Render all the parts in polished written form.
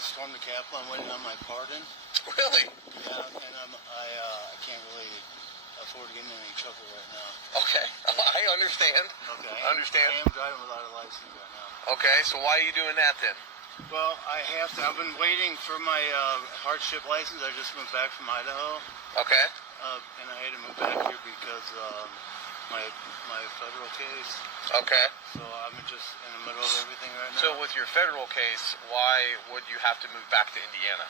stormed the Capitol. I'm waiting on my pardon. Really? Yeah, and I can't really afford to get in any trouble right now. Okay, I understand. Okay. I understand. I am driving without a license right now. Okay, so why are you doing that then? Well, I have to. I've been waiting for my hardship license. I just moved back from Idaho. Okay. And I had to move back here because my federal case. Okay. So I'm just in the middle of everything right now. So with your federal case, why would you have to move back to Indiana?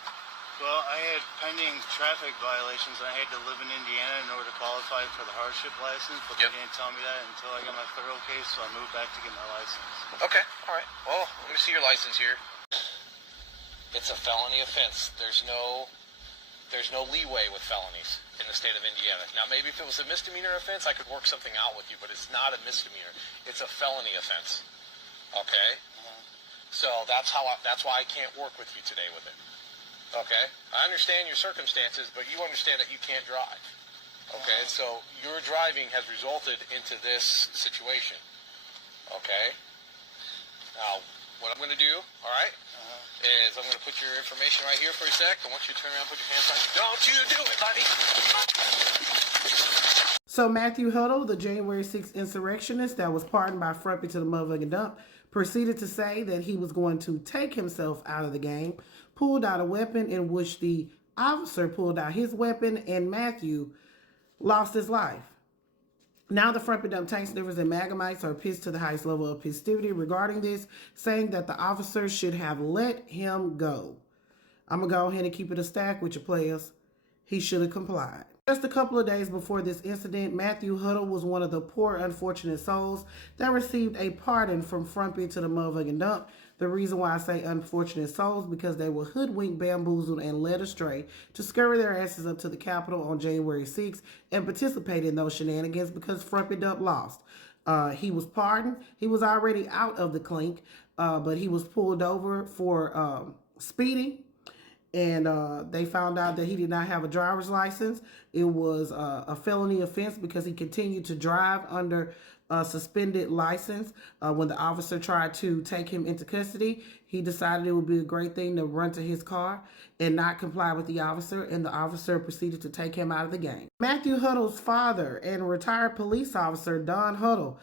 Well, I had pending traffic violations, and I had to live in Indiana in order to qualify for the hardship license, but Yep. they didn't tell me that until I got my federal case, so I moved back to get my license. Okay, all right. Well, let me see your license here. It's a felony offense. There's no leeway with felonies in the state of Indiana. Now, maybe if it was a misdemeanor offense, I could work something out with you, but it's not a misdemeanor. It's a felony offense. Okay? So that's why I can't work with you today with it. Okay? I understand your circumstances, but you understand that you can't drive. Okay? So your driving has resulted into this situation. Okay? Now, what I'm going to do, all right, is I'm going to put your information right here for a sec. I want you to turn around and put your hands on you. Don't you do it, buddy. So Matthew Huddle, the January 6th insurrectionist that was pardoned by Frumpy to the motherfucking dump, proceeded to say that he was going to take himself out of the game, pulled out a weapon in which the officer pulled out his weapon, and Matthew lost his life. Now the Frumpy Dump tank sniffers and Magamites are pissed to the highest level of festivity regarding this, saying that the officer should have let him go. I'm going to go ahead and keep it a stack with your players. He should have complied. Just a couple of days before this incident, Matthew Huddle was one of the poor, unfortunate souls that received a pardon from Frumpy to the motherfucking dump. The reason why I say unfortunate souls, because they were hoodwinked, bamboozled, and led astray to scurry their asses up to the Capitol on January 6th and participate in those shenanigans because Frumpy Dump lost. He was pardoned. He was already out of the clink, but he was pulled over for speeding. And they found out that he did not have a driver's license. It was a felony offense because he continued to drive under a suspended license. When the officer tried to take him into custody, he decided it would be a great thing to run to his car and not comply with the officer, and the officer proceeded to take him out of the game. Matthew Huddle's father and retired police officer Don Huddle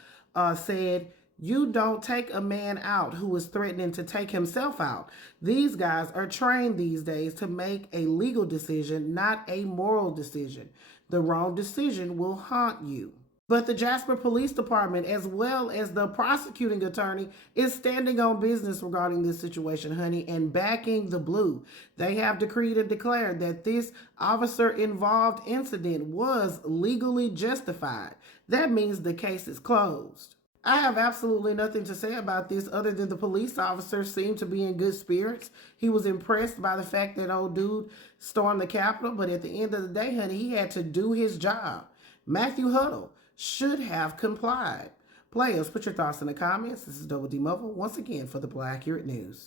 said, "You don't take a man out who is threatening to take himself out. These guys are trained these days to make a legal decision, not a moral decision. The wrong decision will haunt you." But the Jasper Police Department, as well as the prosecuting attorney, is standing on business regarding this situation, honey, and backing the blue. They have decreed and declared that this officer-involved incident was legally justified. That means the case is closed. I have absolutely nothing to say about this other than the police officer seemed to be in good spirits. He was impressed by the fact that old dude stormed the Capitol, but at the end of the day, honey, he had to do his job. Matthew Huddle should have complied. Players, put your thoughts in the comments. This is Double D Mobile once again for the Black Accurate News.